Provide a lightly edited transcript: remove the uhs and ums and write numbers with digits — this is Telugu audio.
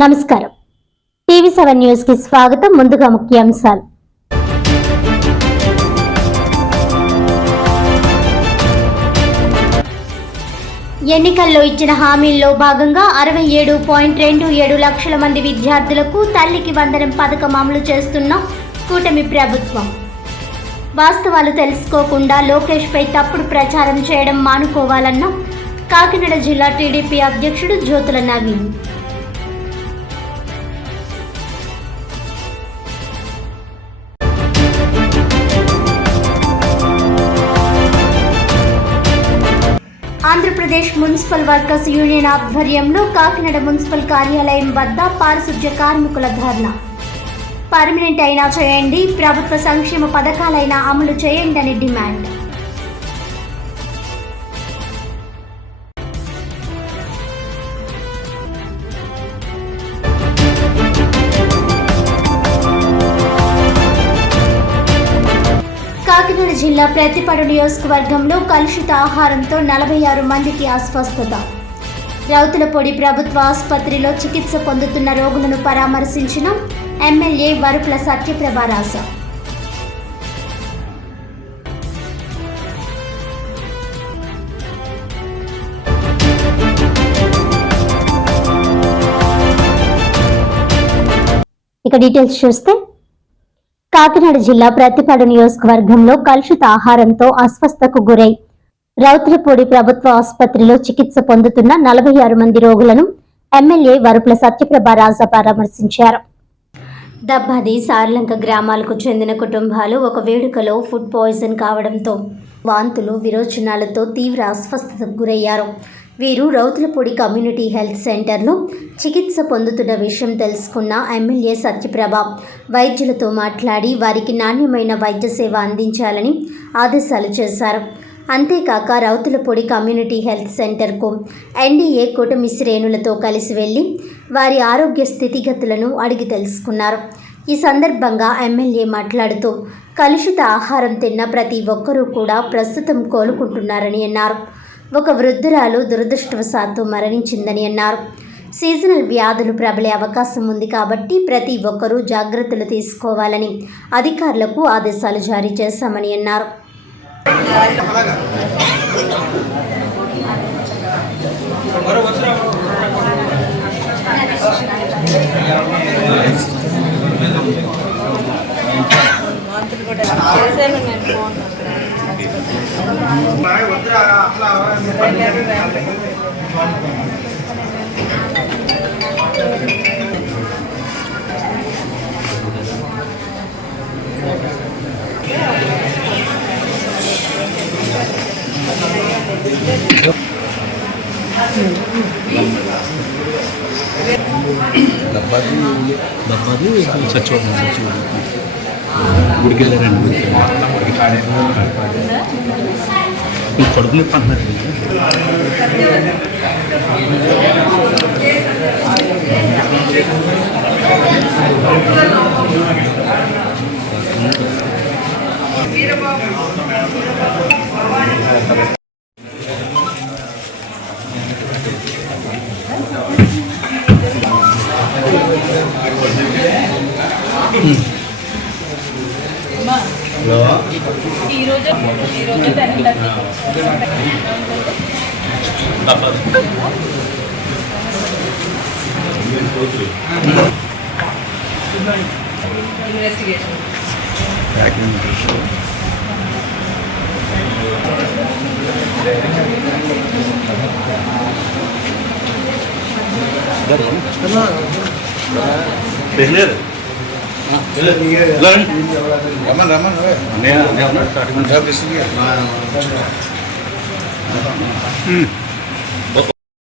నమస్కారం. టీవీ7 న్యూస్ కి స్వాగతం. ముందుగా ముఖ్యాంశాలు. ఎన్నికల్లో ఇచ్చిన హామీల్లో భాగంగా 67.27 లక్షల మంది విద్యార్థులకు తల్లికి వందనం పథకం అమలు చేస్తున్న కూటమి ప్రభుత్వం. వాస్తవాలు తెలుసుకోకుండా లోకేష్ పై తప్పుడు ప్రచారం చేయడం మానుకోవాలన్న కాకినాడ జిల్లా టీడీపీ అధ్యక్షుడు Jyothula Naveen. Andhra Pradesh municipal workers union ఆధ్వర్యంలో కాకినాడ మున్సిపల్ కార్యాలయం వద్ద పారిశుధ్య కార్మికుల ధర్నా. పర్మనెంట్ అయినా చేయండి, ప్రభుత్వ సంక్షేమ పథకాలైనా అమలు చేయండి అని డిమాండ్. కాకినాడ జిల్లా ప్రతిపాడు నియోజకవర్గంలో కలుషిత ఆహారంతో 46 మందికి అస్వస్థత. రౌతులపూడి ప్రభుత్వ ఆసుపత్రిలో చికిత్స పొందుతున్న రోగులను పరామర్శించిన ఎమ్మెల్యే వరుపుల సత్యప్రభారాస. ఇక డీటెయిల్స్ చూస్తే, కాకినాడ జిల్లా ప్రతిపాడు నియోజకవర్గంలో కలుషిత ఆహారంతో అస్వస్థతకు గురై రౌతులపూడి ప్రభుత్వ ఆసుపత్రిలో చికిత్స పొందుతున్న 46 మంది రోగులను ఎమ్మెల్యే వరుపుల సత్యప్రభారాజ పరామర్శించారు. దబ్బాది, సార్లంక గ్రామాలకు చెందిన కుటుంబాలు ఒక వేడుకలో ఫుడ్ పాయిజన్ కావడంతో వాంతులు, విరోచనాలతో తీవ్ర అస్వస్థతకు గురయ్యారు. వీరు రౌతులపూడి కమ్యూనిటీ హెల్త్ సెంటర్లో చికిత్స పొందుతున్న విషయం తెలుసుకున్న ఎమ్మెల్యే సత్యప్రభ వైద్యులతో మాట్లాడి వారికి నాణ్యమైన వైద్య సేవ అందించాలని ఆదేశాలు చేశారు. అంతేకాక రౌతులపూడి కమ్యూనిటీ హెల్త్ సెంటర్కు ఎన్డీఏ కూటమి శ్రేణులతో కలిసి వెళ్లి వారి ఆరోగ్య స్థితిగతులను అడిగి తెలుసుకున్నారు. ఈ సందర్భంగా ఎమ్మెల్యే మాట్లాడుతూ కలుషిత ఆహారం తిన్న ప్రతి ఒక్కరూ కూడా ప్రస్తుతం కోలుకుంటున్నారని అన్నారు. ఒక వృద్ధురాలు దురదృష్టవశాత్తు మరణించిందని అన్నారు. సీజనల్ వ్యాధులు ప్రబలే అవకాశం ఉంది కాబట్టి ప్రతి ఒక్కరూ జాగ్రత్తలు తీసుకోవాలని అధికారులకు ఆదేశాలు జారీ చేశామని అన్నారు. డబ్బాది సచివాలయం గుడికి వెళ్ళారండి. కడుపు నొప్పి అంటున్నారు. ఈరోజు ఇన్వెస్టిగేషన్ రమన్